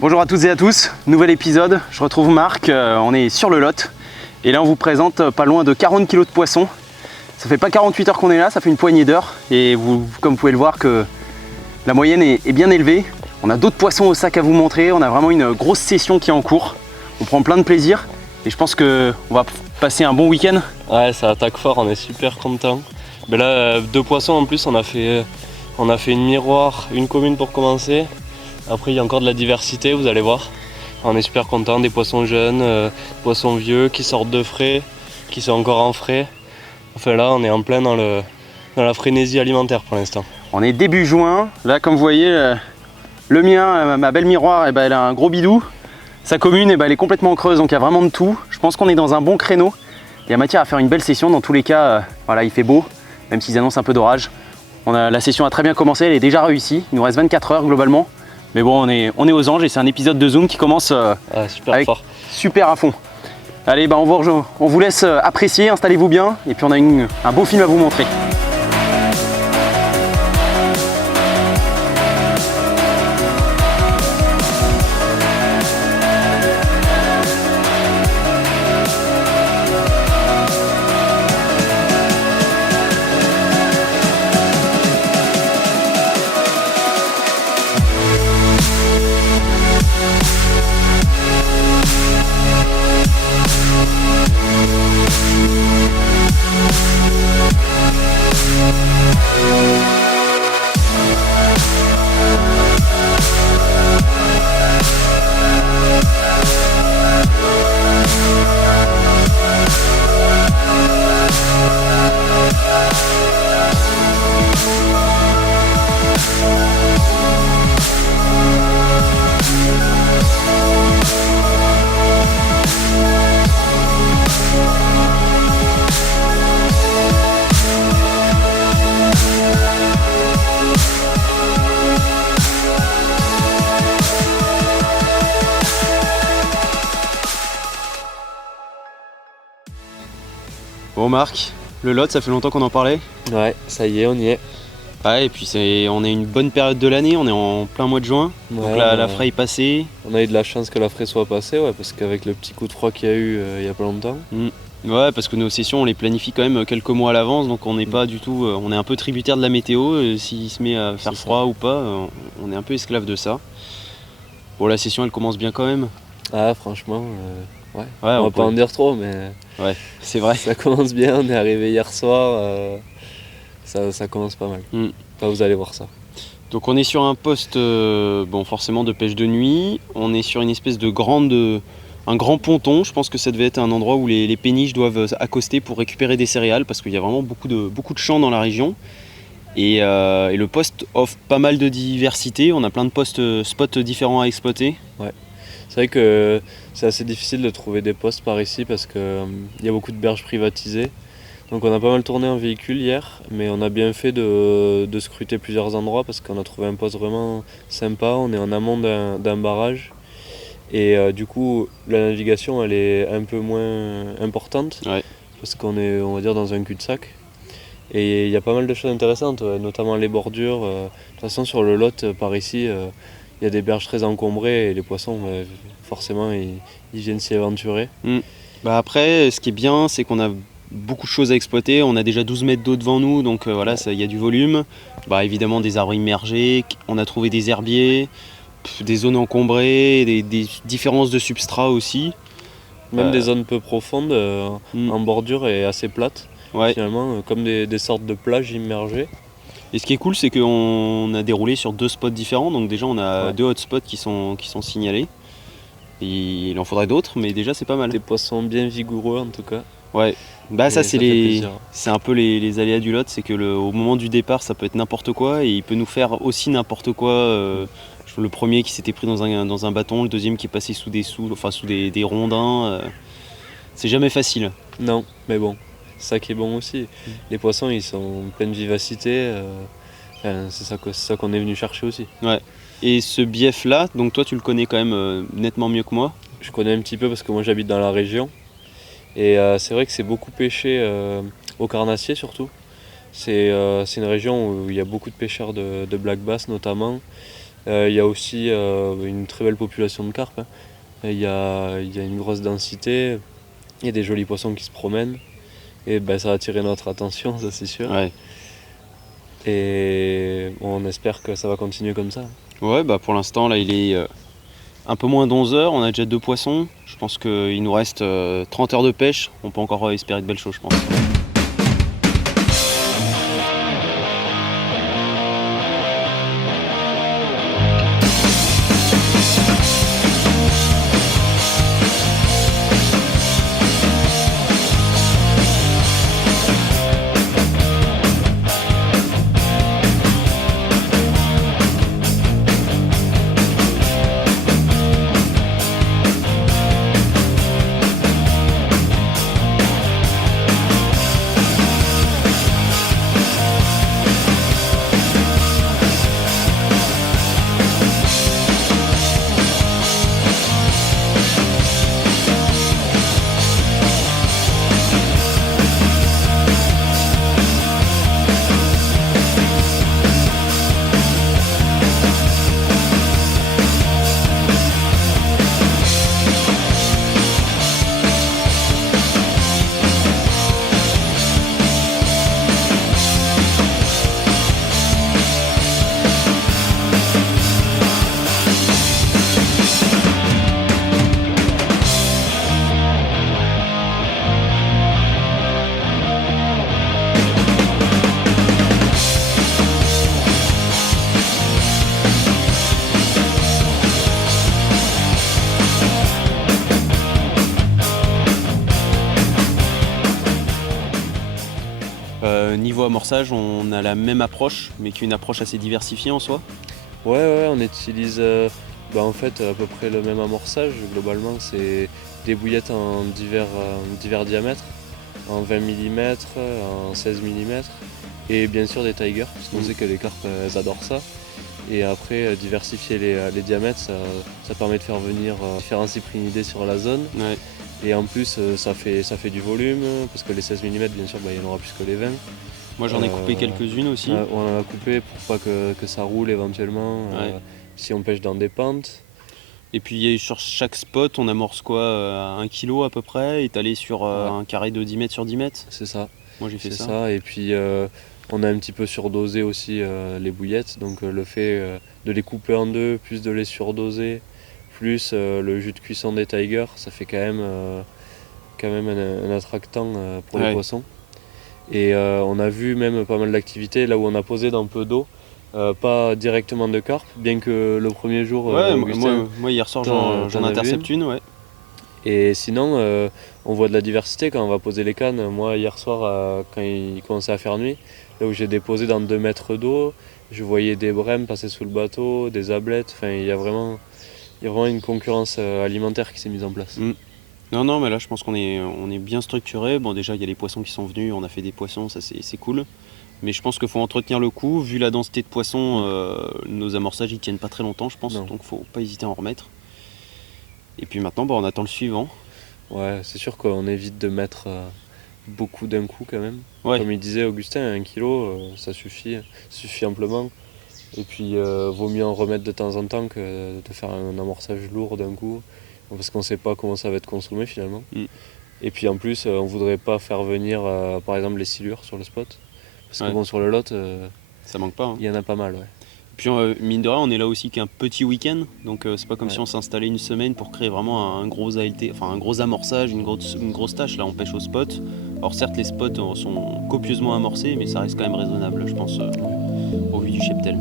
Bonjour à toutes et à tous, nouvel épisode, je retrouve Marc, on est sur le Lot et là on vous présente pas loin de 40 kg de poissons. Ça fait pas 48 heures qu'on est là, ça fait une poignée d'heures et comme vous pouvez le voir que la moyenne est bien élevée. On a d'autres poissons au sac à vous montrer, on a vraiment une grosse session qui est en cours. On prend plein de plaisir et je pense qu'on va passer un bon week-end. Ouais, ça attaque fort, on est super content. Mais là, 2 poissons en plus, on a fait une miroir, une commune pour commencer. Après, il y a encore de la diversité, vous allez voir. On est super content, des poissons jeunes, poissons vieux qui sortent de frais, qui sont encore en frais. Enfin là, on est en plein dans la frénésie alimentaire pour l'instant. On est début juin, là comme vous voyez, le mien, ma belle miroir, elle a un gros bidou. Sa commune, elle est complètement creuse, donc il y a vraiment de tout. Je pense qu'on est dans un bon créneau. Il y a matière à faire une belle session, dans tous les cas, voilà, il fait beau, même s'ils annoncent un peu d'orage. La session a très bien commencé, elle est déjà réussie. Il nous reste 24 heures globalement. Mais bon, on est aux anges et c'est un épisode de Zoom qui commence super fort. Super à fond. Allez, on vous laisse apprécier, installez-vous bien et puis on a un beau film à vous montrer. Bon Marc, le Lot, ça fait longtemps qu'on en parlait. Ouais, ça y est, on y est. Ouais, et puis on est une bonne période de l'année, on est en plein mois de juin, Ouais, donc la fraie est passée. On a eu de la chance que la fraie soit passée, ouais, parce qu'avec le petit coup de froid qu'il y a eu il y a pas longtemps. Ouais, parce que nos sessions on les planifie quand même quelques mois à l'avance, donc on n'est pas du tout, on est un peu tributaire de la météo. S'il se met à faire froid ou pas, on est un peu esclave de ça. Bon, la session elle commence bien quand même. Ah, franchement, ouais. On va pas en dire trop, mais ouais, c'est vrai. Ça commence bien. On est arrivé hier soir, ça commence pas mal. Enfin, vous allez voir ça. Donc on est sur un poste, forcément de pêche de nuit. On est sur une espèce un grand ponton. Je pense que ça devait être un endroit où les péniches doivent accoster pour récupérer des céréales, parce qu'il y a vraiment beaucoup de champs dans la région. Et le poste offre pas mal de diversité. On a plein de spots différents à exploiter. Ouais. C'est vrai que c'est assez difficile de trouver des postes par ici parce qu'il y a beaucoup de berges privatisées. Donc on a pas mal tourné en véhicule hier, mais on a bien fait de scruter plusieurs endroits parce qu'on a trouvé un poste vraiment sympa. On est en amont d'un barrage et du coup la navigation elle est un peu moins importante, ouais. Parce qu'on est, on va dire, dans un cul-de-sac. Et il y a pas mal de choses intéressantes, notamment les bordures. De toute façon sur le Lot par ici, il y a des berges très encombrées et les poissons, forcément, ils viennent s'y aventurer. Après, ce qui est bien, c'est qu'on a beaucoup de choses à exploiter. On a déjà 12 mètres d'eau devant nous, donc voilà, il y a du volume. Évidemment, des arbres immergés, on a trouvé des herbiers, des zones encombrées, des différences de substrat aussi. Même des zones peu profondes, en bordure et assez plates, ouais. Finalement, comme des sortes de plages immergées. Et ce qui est cool, c'est qu'on a déroulé sur 2 spots différents, donc déjà on a 2 hotspots qui sont signalés. Et il en faudrait d'autres, mais déjà c'est pas mal. Des poissons bien vigoureux en tout cas. Ouais, ça c'est un peu les aléas du Lot, c'est que au moment du départ ça peut être n'importe quoi et il peut nous faire aussi n'importe quoi. Le premier qui s'était pris dans un bâton, le deuxième qui est passé sous des rondins. C'est jamais facile. Non, mais bon. C'est ça qui est bon aussi. Les poissons, ils sont pleins de vivacité. C'est ça qu'on est venu chercher aussi. Ouais. Et ce bief-là, donc toi tu le connais quand même nettement mieux que moi. Je connais un petit peu parce que moi j'habite dans la région. Et c'est vrai que c'est beaucoup pêché au carnassier surtout. C'est une région où il y a beaucoup de pêcheurs de black bass notamment. Il y a aussi une très belle population de carpes, hein. Il y a une grosse densité, il y a des jolis poissons qui se promènent. Et ça va attirer notre attention, ça c'est sûr. Ouais. Et on espère que ça va continuer comme ça. Ouais, bah pour l'instant, là, il est un peu moins d'11 heures. On a déjà 2 poissons. Je pense qu'il nous reste 30 heures de pêche. On peut encore espérer de belles choses, je pense. Niveau amorçage, on a la même approche, mais qu'une approche assez diversifiée en soi. Ouais, on utilise en fait à peu près le même amorçage. Globalement, c'est des bouillettes en divers diamètres, en 20 mm, en 16 mm, et bien sûr des tigers, parce qu'on sait que les carpes elles adorent ça. Et après, diversifier les diamètres, ça permet de faire venir différents cyprinidés sur la zone. Ouais. Et en plus, ça fait du volume, parce que les 16 mm, bien sûr, il y en aura plus que les 20. Moi j'en ai coupé quelques-unes aussi. On en a coupé pour pas que ça roule éventuellement, si on pêche dans des pentes. Et puis sur chaque spot, on amorce quoi, 1 kg à peu près, étalé sur un carré de 10 mètres sur 10 mètres. C'est ça. Moi j'ai fait C'est ça. ça. Et puis on a un petit peu surdosé aussi les bouillettes, donc le fait de les couper en deux, plus de les surdoser, plus le jus de cuisson des tigers, ça fait quand même un attractant pour les poissons. Et on a vu même pas mal d'activités là où on a posé dans peu d'eau, pas directement de carpe, bien que le premier jour, Augustin, moi hier soir j'en intercepte une. Ouais. Et sinon, on voit de la diversité quand on va poser les cannes. Moi hier soir, quand il commençait à faire nuit, là où j'ai déposé dans 2 mètres d'eau, je voyais des brèmes passer sous le bateau, des ablettes, enfin il y a vraiment une concurrence alimentaire qui s'est mise en place. Non, mais là je pense qu'on est bien structuré. Bon, déjà il y a les poissons qui sont venus, on a fait des poissons, ça c'est cool. Mais je pense qu'il faut entretenir le coup. Vu la densité de poissons, nos amorçages ils tiennent pas très longtemps, je pense. Donc faut pas hésiter à en remettre. Et puis maintenant, on attend le suivant. Ouais, c'est sûr qu'on évite de mettre beaucoup d'un coup quand même. Ouais. Comme il disait Augustin, 1 kilo, ça suffit amplement. Et puis vaut mieux en remettre de temps en temps que de faire un amorçage lourd d'un coup, parce qu'on ne sait pas comment ça va être consommé finalement. Et puis en plus, on ne voudrait pas faire venir par exemple les silures sur le spot, parce que sur le lot, ça manque pas. Il y en a pas mal. Ouais. Puis mine de rien, on est là aussi qu'un petit week-end, donc c'est pas comme si on s'installait une semaine pour créer vraiment un gros ALT, enfin un gros amorçage, une grosse tâche. Là on pêche au spot. Or certes les spots sont copieusement amorcés, mais ça reste quand même raisonnable, je pense, au vu du cheptel.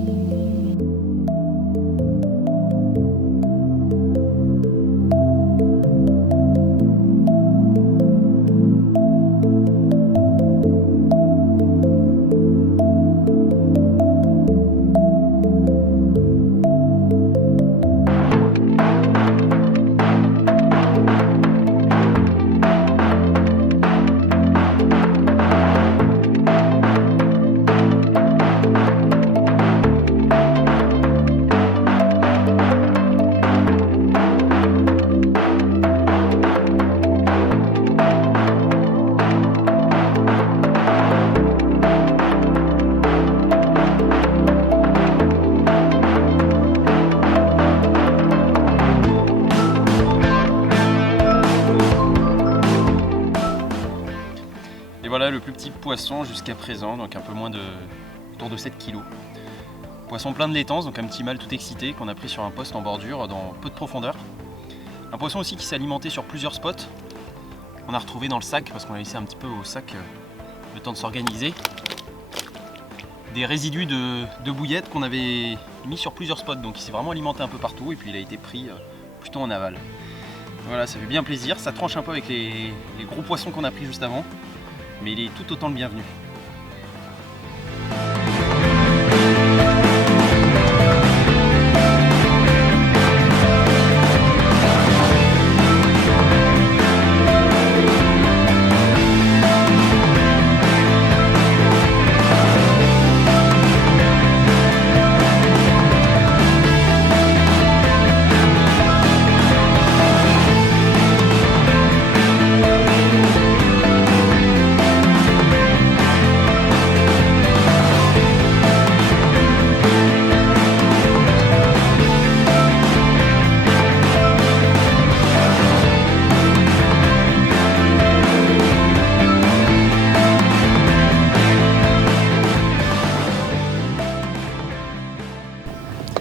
Voilà le plus petit poisson jusqu'à présent, donc un peu moins de... autour de 7 kg. Poisson plein de laitance, donc un petit mâle tout excité qu'on a pris sur un poste en bordure dans peu de profondeur. Un poisson aussi qui s'est alimenté sur plusieurs spots. On a retrouvé dans le sac, parce qu'on l'a laissé un petit peu au sac le temps de s'organiser, des résidus de bouillettes qu'on avait mis sur plusieurs spots. Donc il s'est vraiment alimenté un peu partout et puis il a été pris plutôt en aval. Voilà, ça fait bien plaisir, ça tranche un peu avec les gros poissons qu'on a pris juste avant, mais il est tout autant le bienvenu.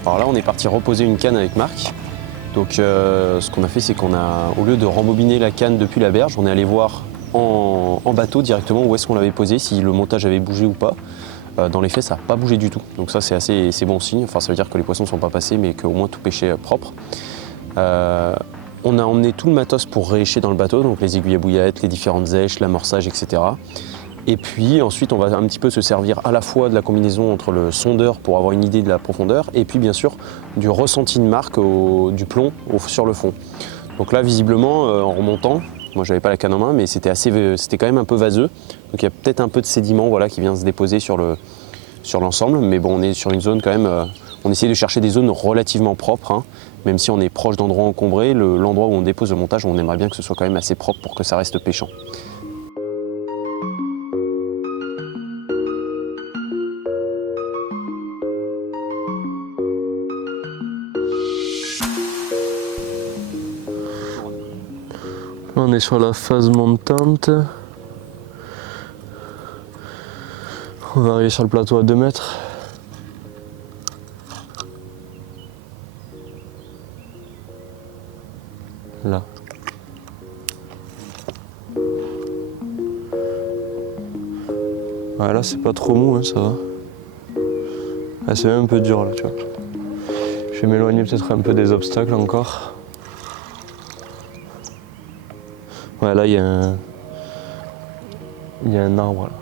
Alors là, on est parti reposer une canne avec Marc. Donc ce qu'on a fait, c'est qu'on a, au lieu de rembobiner la canne depuis la berge, on est allé voir en bateau directement où est-ce qu'on l'avait posé, si le montage avait bougé ou pas. Dans les faits, ça n'a pas bougé du tout. Donc ça, c'est bon signe. Enfin, ça veut dire que les poissons ne sont pas passés, mais qu'au moins tout pêchait propre. On a emmené tout le matos pour réécher dans le bateau, donc les aiguilles à bouillettes, les différentes èches, l'amorçage, etc. Et puis ensuite, on va un petit peu se servir à la fois de la combinaison entre le sondeur pour avoir une idée de la profondeur, et puis bien sûr du ressenti de Marc du plomb sur le fond. Donc là, visiblement, en remontant, moi j'avais pas la canne en main, mais c'était quand même un peu vaseux. Donc il y a peut-être un peu de sédiment, voilà, qui vient se déposer sur l'ensemble, mais bon, on est sur une zone quand même. On essaie de chercher des zones relativement propres, hein, même si on est proche d'endroits encombrés. L'endroit où on dépose le montage, on aimerait bien que ce soit quand même assez propre pour que ça reste pêchant. On est sur la phase montante. On va arriver sur le plateau à 2 mètres. Là. Ouais, là c'est pas trop mou, hein, ça va. Ah, c'est même un peu dur là, tu vois. Je vais m'éloigner peut-être un peu des obstacles encore. Ouais, là il y a un arbre là.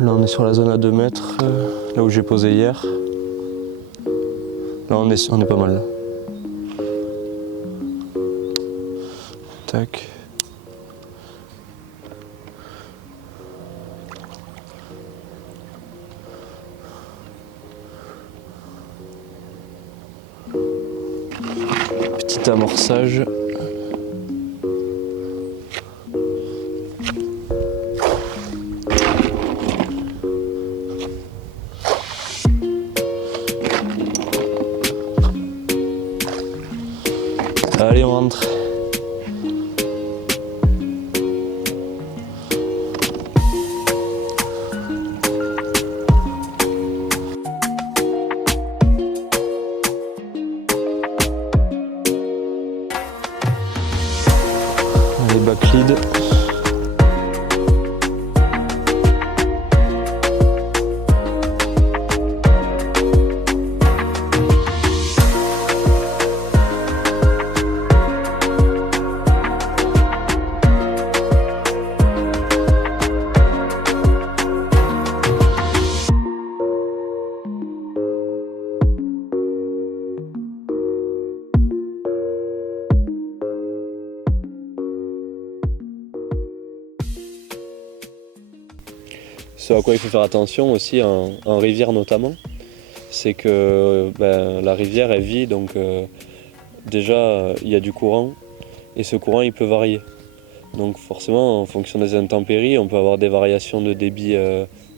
Là on est sur la zone à 2 mètres, là où j'ai posé hier. Là on est pas mal là. Tac. Petit amorçage. Allez, on rentre. Les backleads. Ce à quoi il faut faire attention aussi en rivière notamment, c'est que la rivière est vide, donc déjà il y a du courant et ce courant il peut varier. Donc forcément en fonction des intempéries on peut avoir des variations de débit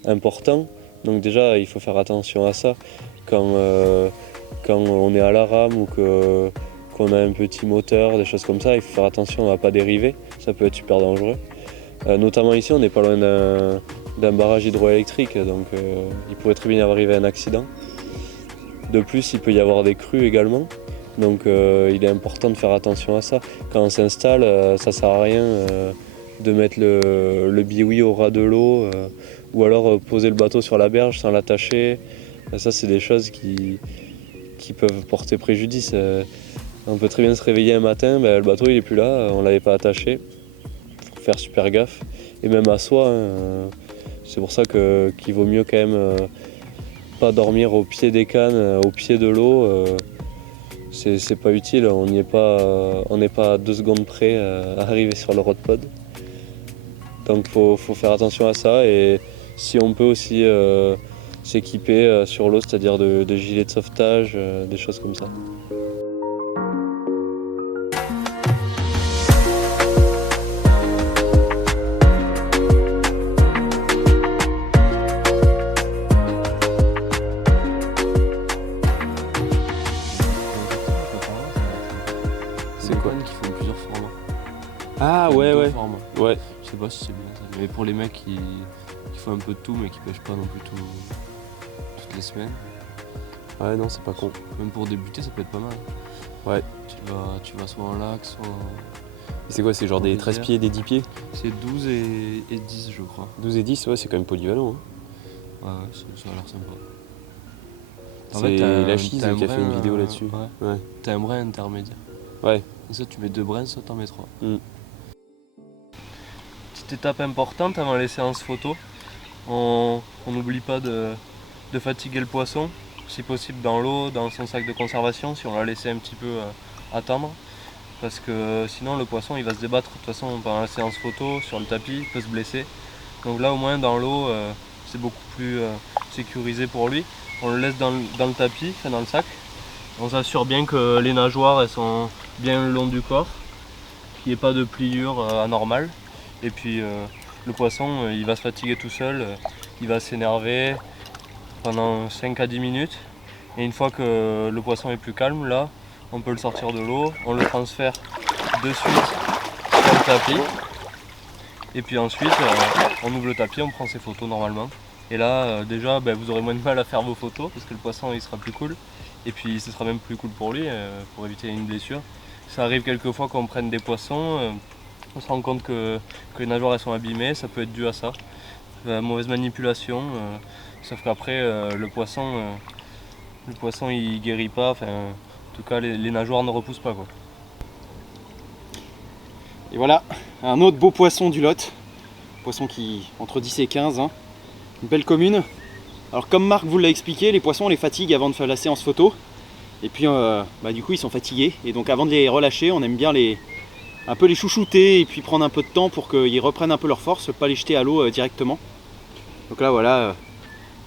importants Donc déjà, il faut faire attention à ça. Quand on est à la rame ou qu'on a un petit moteur, des choses comme ça, il faut faire attention à ne pas dériver. Ça peut être super dangereux. Notamment ici, on n'est pas loin d'un barrage hydroélectrique, donc il pourrait très bien arriver un accident. De plus, il peut y avoir des crues également. Donc il est important de faire attention à ça. Quand on s'installe, ça ne sert à rien de mettre le biwi au ras de l'eau ou alors poser le bateau sur la berge sans l'attacher. Ça, c'est des choses qui peuvent porter préjudice. On peut très bien se réveiller un matin, le bateau il est plus là, on ne l'avait pas attaché. Il faut faire super gaffe. Et même à soi, c'est pour ça qu'il vaut mieux quand même pas dormir au pied des cannes, au pied de l'eau. C'est pas utile, on n'est pas à 2 secondes près à arriver sur le rodpod. Donc faut faire attention à ça, et si on peut aussi s'équiper sur l'eau, c'est-à-dire de gilets de sauvetage, des choses comme ça. C'est quoi? Qui font plusieurs formats. Ah ouais, ouais. Formats. Ouais. Je sais pas si c'est bien ça, mais pour les mecs qui font un peu de tout mais qui pêchent pas non plus toutes les semaines, Ouais, non, c'est pas con. même pour débuter, ça peut être pas mal. Ouais. Tu vas soit en lac, soit... C'est quoi, c'est genre des 13 pieds, des 10 pieds? C'est 12 et 10 je crois. 12 et 10, ouais, c'est quand même polyvalent. Hein. Ouais, ça a l'air sympa. C'est la Chise qui a fait une vidéo là-dessus. Ouais. T'as un brin intermédiaire. Ouais. Et ça, tu mets 2 brins, soit t'en mets 3. Petite étape importante avant les séances photo. On n'oublie pas de fatiguer le poisson, si possible dans l'eau, dans son sac de conservation, si on l'a laissé un petit peu attendre. Parce que sinon le poisson il va se débattre de toute façon pendant la séance photo, sur le tapis, il peut se blesser. Donc là au moins dans l'eau, c'est beaucoup plus sécurisé pour lui. On le laisse dans le tapis, enfin dans le sac. On s'assure bien que les nageoires elles sont bien le long du corps, qu'il n'y ait pas de pliure anormale. Et puis le poisson il va se fatiguer tout seul, il va s'énerver pendant 5 à 10 minutes. Et une fois que le poisson est plus calme, là, on peut le sortir de l'eau, on le transfère de suite sur le tapis. Et puis ensuite, on ouvre le tapis, on prend ses photos normalement. Et là, déjà, vous aurez moins de mal à faire vos photos parce que le poisson il sera plus cool. Et puis ce sera même plus cool pour lui, pour éviter une blessure. Ça arrive quelquefois qu'on prenne des poissons, on se rend compte que les nageoires elles sont abîmées, ça peut être dû à ça. La mauvaise manipulation, sauf qu'après le poisson il guérit pas, enfin, en tout cas les nageoires ne repoussent pas quoi. Et voilà, un autre beau poisson du Lot. Poisson qui entre 10 et 15, hein. Une belle commune. Alors comme Marc vous l'a expliqué, les poissons on les fatigue avant de faire la séance photo. Et puis du coup ils sont fatigués. Et donc avant de les relâcher, on aime bien un peu les chouchouter et puis prendre un peu de temps pour qu'ils reprennent un peu leur force, pas les jeter à l'eau directement. Donc là voilà,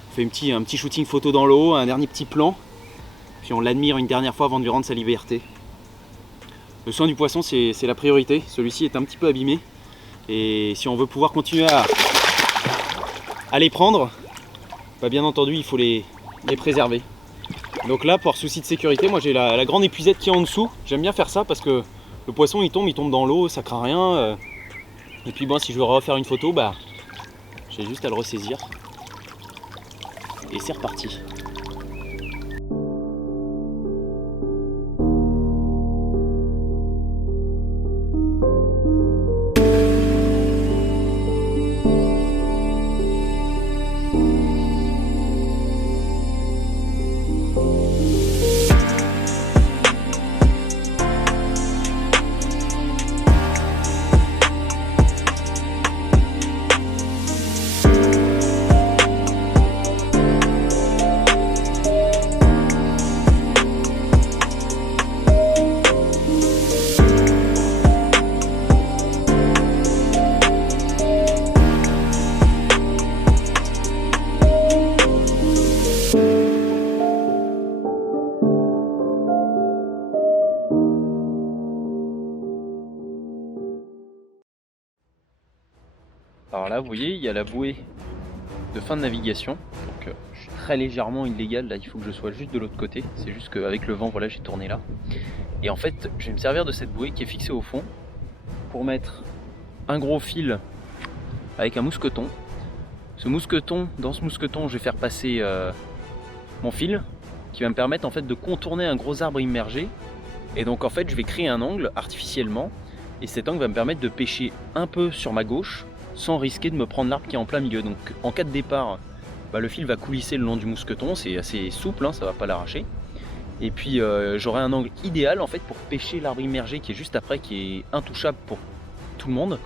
on fait un petit shooting photo dans l'eau, un dernier petit plan. Puis on l'admire une dernière fois avant de lui rendre sa liberté. Le soin du poisson c'est la priorité. Celui-ci est un petit peu abîmé. Et si on veut pouvoir continuer à les prendre, bien entendu il faut les préserver. Donc là pour souci de sécurité, moi j'ai la grande épuisette qui est en dessous. J'aime bien faire ça parce que le poisson il tombe dans l'eau, ça craint rien. Et puis si je veux refaire une photo, j'ai juste à le ressaisir. Et c'est reparti. Alors là, vous voyez, il y a la bouée de fin de navigation. Donc très légèrement illégal, là il faut que je sois juste de l'autre côté, c'est juste qu'avec le vent voilà j'ai tourné là. Et en fait je vais me servir de cette bouée qui est fixée au fond pour mettre un gros fil avec un mousqueton. Dans ce mousqueton je vais faire passer mon fil qui va me permettre en fait de contourner un gros arbre immergé. Et donc en fait je vais créer un angle artificiellement et cet angle va me permettre de pêcher un peu sur ma gauche sans risquer de me prendre l'arbre qui est en plein milieu. Donc en cas de départ, le fil va coulisser le long du mousqueton, c'est assez souple, ça va pas l'arracher. Et puis j'aurai un angle idéal en fait pour pêcher l'arbre immergé qui est juste après, qui est intouchable pour tout le monde.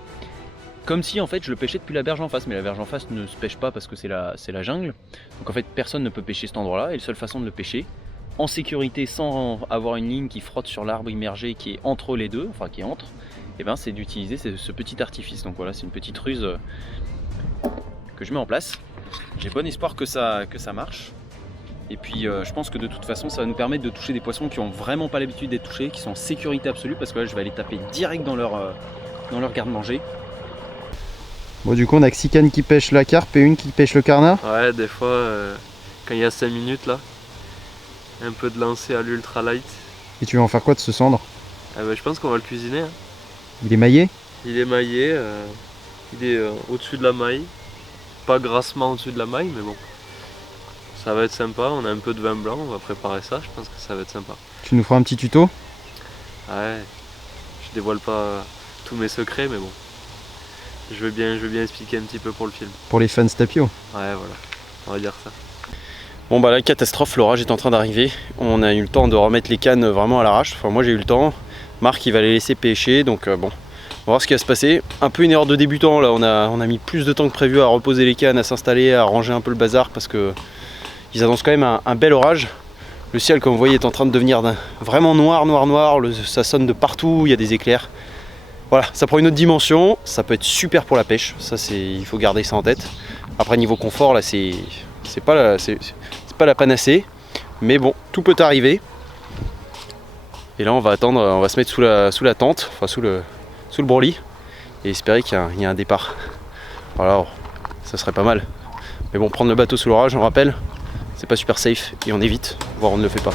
Comme si en fait je le pêchais depuis la berge en face, mais la berge en face ne se pêche pas parce que c'est la jungle. Donc en fait personne ne peut pêcher cet endroit-là, et la seule façon de le pêcher, en sécurité sans avoir une ligne qui frotte sur l'arbre immergé qui est entre les deux, enfin qui est entre, et c'est d'utiliser ce petit artifice. Donc voilà, c'est une petite ruse que je mets en place. J'ai bon espoir que ça marche. Et puis je pense que de toute façon ça va nous permettre de toucher des poissons qui n'ont vraiment pas l'habitude d'être touchés, qui sont en sécurité absolue, parce que là je vais aller taper direct dans leur garde-manger. Bon, du coup on a que 6 cannes qui pêchent la carpe et une qui pêche le carnat. Ouais, des fois quand il y a 5 minutes là, un peu de lancer à l'ultralight. Et tu vas en faire quoi de ce cendre? Je pense qu'on va le cuisiner. Il est maillé? Il est maillé, il est au-dessus de la maille. Pas grassement au-dessus de la maille, mais bon. Ça va être sympa, on a un peu de vin blanc, on va préparer ça, je pense que ça va être sympa. Tu nous feras un petit tuto? Ouais, je dévoile pas tous mes secrets, mais bon. Je veux bien expliquer un petit peu pour le film. Pour les fans tapio? Ouais, voilà, on va dire ça. Bon la catastrophe, l'orage est en train d'arriver. On a eu le temps de remettre les cannes vraiment à l'arrache. Enfin moi j'ai eu le temps. Marc il va les laisser pêcher, donc bon. On va voir ce qui va se passer. Un peu une erreur de débutant là, on a mis plus de temps que prévu à reposer les cannes, à s'installer, à ranger un peu le bazar parce que ils annoncent quand même un bel orage. Le ciel comme vous voyez est en train de devenir vraiment noir, ça sonne de partout, il y a des éclairs. Voilà, ça prend une autre dimension, ça peut être super pour la pêche, il faut garder ça en tête. Après niveau confort là c'est pas la panacée, mais bon, tout peut arriver. Et là on va attendre, on va se mettre sous la tente, enfin sous le broli, et espérer qu'il y a un départ. Voilà, ça serait pas mal. Mais bon, prendre le bateau sous l'orage, on rappelle, c'est pas super safe et on évite, voire on ne le fait pas.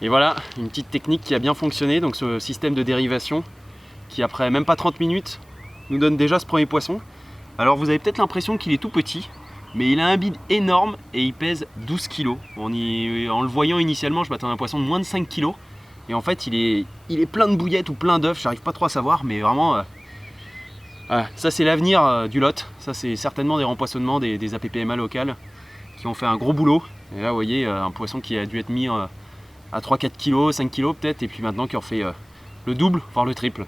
Et voilà, une petite technique qui a bien fonctionné, donc ce système de dérivation qui après même pas 30 minutes nous donne déjà ce premier poisson. Alors vous avez peut-être l'impression qu'il est tout petit, mais il a un bide énorme et il pèse 12 kg. En le voyant initialement, je m'attendais à un poisson de moins de 5 kg. Et en fait, il est plein de bouillettes ou plein d'œufs, j'arrive pas trop à savoir, mais vraiment, ça c'est l'avenir du lot. Ça c'est certainement des rempoissonnements des APPMA locales qui ont fait un gros boulot. Et là, vous voyez, un poisson qui a dû être mis à 3-4 kg, 5 kg peut-être, et puis maintenant qui en fait le double, voire le triple.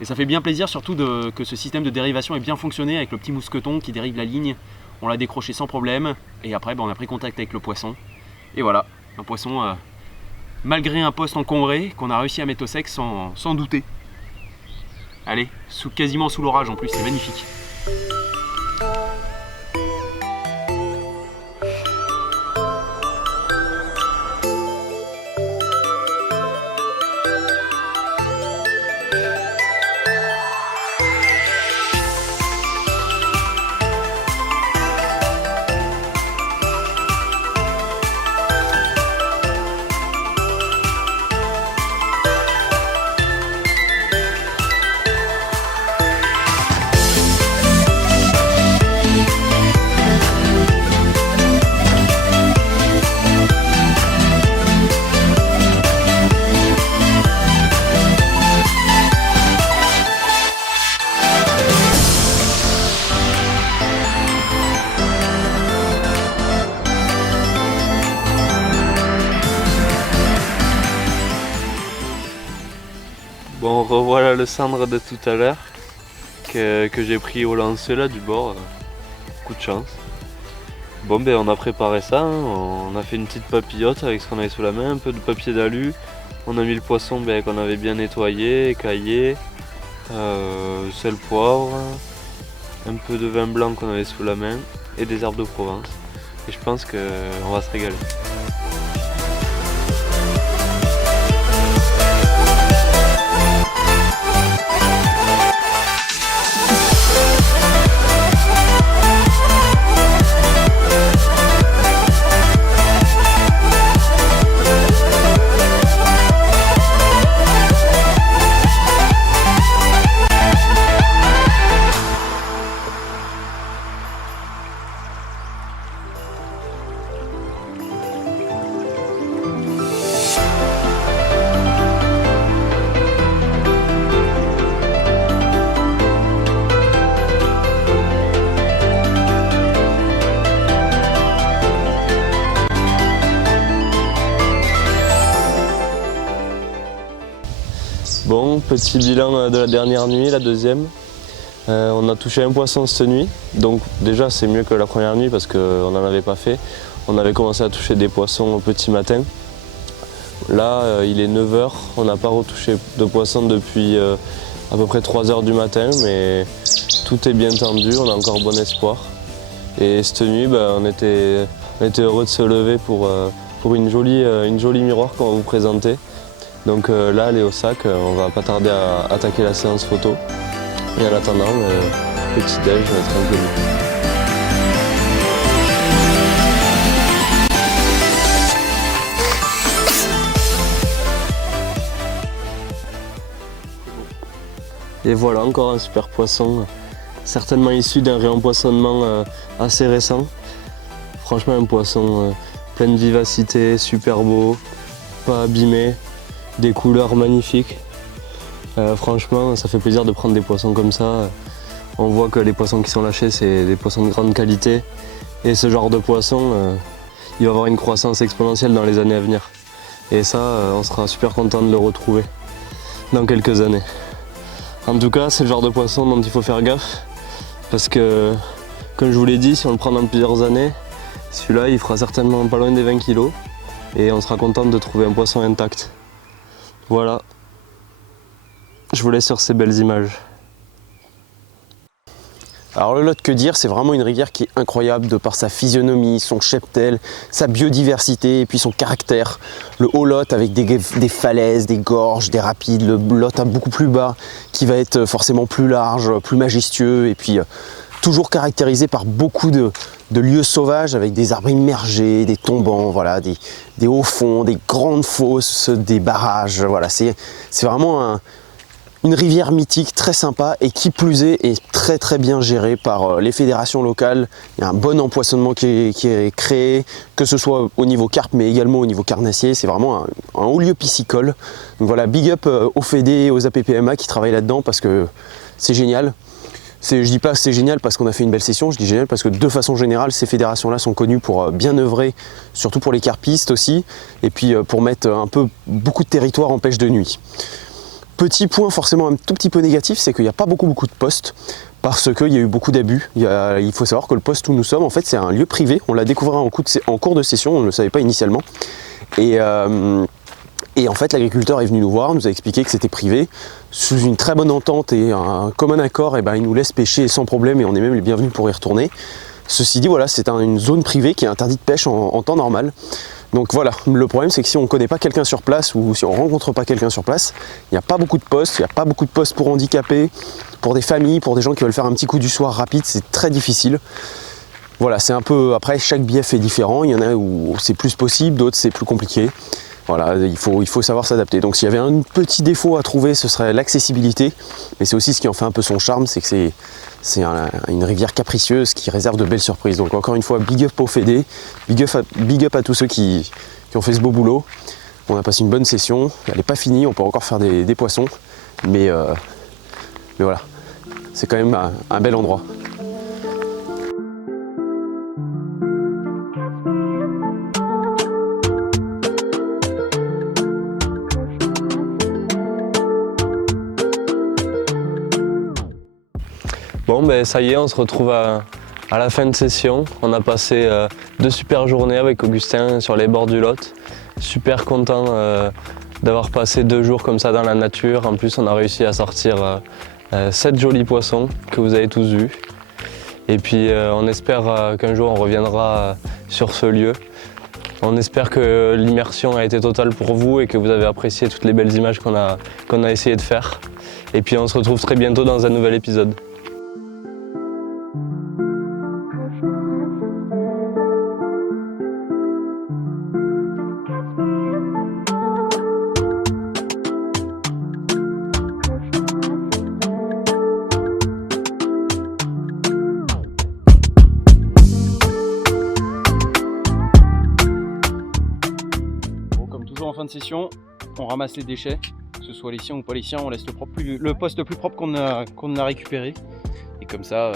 Et ça fait bien plaisir surtout que ce système de dérivation ait bien fonctionné avec le petit mousqueton qui dérive la ligne. On l'a décroché sans problème, et après on a pris contact avec le poisson. Et voilà, un poisson malgré un poste encombré qu'on a réussi à mettre au sec sans douter. Allez, quasiment sous l'orage en plus, c'est magnifique. Bon, revoilà le cendre de tout à l'heure que j'ai pris au lancer là du bord. Coup de chance. Bon, ben on a préparé ça, hein. On a fait une petite papillote avec ce qu'on avait sous la main, un peu de papier d'alu. On a mis le poisson qu'on avait bien nettoyé, écaillé, sel, poivre, un peu de vin blanc qu'on avait sous la main et des herbes de Provence. Et je pense qu'on va se régaler. petit bilan de la dernière nuit, la deuxième. On a touché un poisson cette nuit, donc déjà c'est mieux que la première nuit parce qu'on n'en avait pas fait. On avait commencé à toucher des poissons au petit matin. Là, il est 9 h, on n'a pas retouché de poissons depuis à peu près 3 h du matin, mais tout est bien tendu, on a encore bon espoir. Et cette nuit, on était heureux de se lever pour une jolie miroir qu'on va vous présenter. Donc là, elle est au sac, on va pas tarder à attaquer la séance photo. Et en attendant, petit déj tranquille. Et voilà, encore un super poisson, certainement issu d'un réempoisonnement assez récent. Franchement, un poisson plein de vivacité, super beau, pas abîmé, des couleurs magnifiques. Franchement, ça fait plaisir de prendre des poissons comme ça. On voit que les poissons qui sont lâchés, c'est des poissons de grande qualité. Et ce genre de poisson, il va avoir une croissance exponentielle dans les années à venir. Et ça, on sera super content de le retrouver dans quelques années. En tout cas, c'est le genre de poisson dont il faut faire gaffe. Parce que, comme je vous l'ai dit, si on le prend dans plusieurs années, celui-là, il fera certainement pas loin des 20 kg. Et on sera content de trouver un poisson intact. Voilà. Je vous laisse sur ces belles images. Alors le Lot, que dire, c'est vraiment une rivière qui est incroyable de par sa physionomie, son cheptel, sa biodiversité et puis son caractère. Le haut Lot avec des falaises, des gorges, des rapides, le Lot beaucoup plus bas qui va être forcément plus large, plus majestueux et puis toujours caractérisé par beaucoup de lieux sauvages avec des arbres immergés, des tombants, voilà, des hauts fonds, des grandes fosses, des barrages. Voilà, c'est vraiment une rivière mythique très sympa et qui plus est très bien gérée par les fédérations locales. Il y a un bon empoisonnement qui est créé, que ce soit au niveau carpe mais également au niveau carnassier. C'est vraiment un haut lieu piscicole. Donc voilà, big up aux fédés et aux APPMA qui travaillent là-dedans parce que c'est génial. Je dis pas que c'est génial parce qu'on a fait une belle session, je dis génial parce que de façon générale, ces fédérations-là sont connues pour bien œuvrer, surtout pour les carpistes aussi, et puis pour mettre beaucoup de territoire en pêche de nuit. Petit point forcément un tout petit peu négatif, c'est qu'il n'y a pas beaucoup de postes parce qu'il y a eu beaucoup d'abus. Il faut savoir que le poste où nous sommes, en fait, c'est un lieu privé. On l'a découvert en cours de session, on ne le savait pas initialement. Et en fait, l'agriculteur est venu nous voir, nous a expliqué que c'était privé. Sous une très bonne entente et un commun accord, il nous laisse pêcher sans problème et on est même les bienvenus pour y retourner. Ceci dit, voilà, c'est une zone privée qui est interdite de pêche en temps normal. Donc voilà, le problème c'est que si on ne connaît pas quelqu'un sur place ou si on ne rencontre pas quelqu'un sur place, il n'y a pas beaucoup de postes, il n'y a pas beaucoup de postes pour handicapés, pour des familles, pour des gens qui veulent faire un petit coup du soir rapide, c'est très difficile. Voilà, c'est un peu, après chaque bief est différent, il y en a où c'est plus possible, d'autres c'est plus compliqué. Voilà, il faut savoir s'adapter. Donc s'il y avait un petit défaut à trouver, ce serait l'accessibilité, mais c'est aussi ce qui en fait un peu son charme, c'est que c'est une rivière capricieuse qui réserve de belles surprises. Donc encore une fois, big up aux fédés, big up à tous ceux qui ont fait ce beau boulot. On a passé une bonne session, elle n'est pas finie, on peut encore faire des poissons, mais voilà, c'est quand même un bel endroit. Bon, ça y est, on se retrouve à la fin de session. On a passé 2 super journées avec Augustin sur les bords du Lot. Super content d'avoir passé 2 jours comme ça dans la nature. En plus, on a réussi à sortir 7 jolis poissons que vous avez tous vus. Et puis, on espère qu'un jour, on reviendra sur ce lieu. On espère que l'immersion a été totale pour vous et que vous avez apprécié toutes les belles images qu'on a essayé de faire. Et puis, on se retrouve très bientôt dans un nouvel épisode. En fin de session, on ramasse les déchets, que ce soit les siens ou pas les siens, on laisse le poste le plus propre qu'on a récupéré. Et comme ça,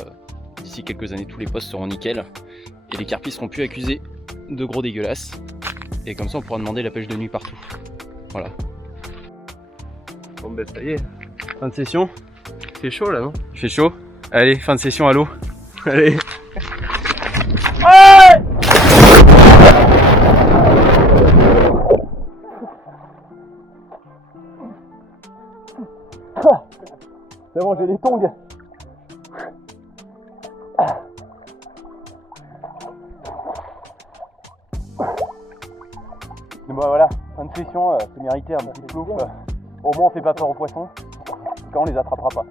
d'ici quelques années, tous les postes seront nickel et les carpis seront plus accusés de gros dégueulasses. Et comme ça, on pourra demander la pêche de nuit partout. Voilà. Bon, ça y est. Fin de session. C'est chaud là, non? Il fait chaud. Allez, fin de session à l'eau. Allez. C'est bon, j'ai les tongs. Bon voilà, fin de session, c'est mérité un petit plouf. Au moins on fait pas peur aux poissons, quand on les attrapera pas.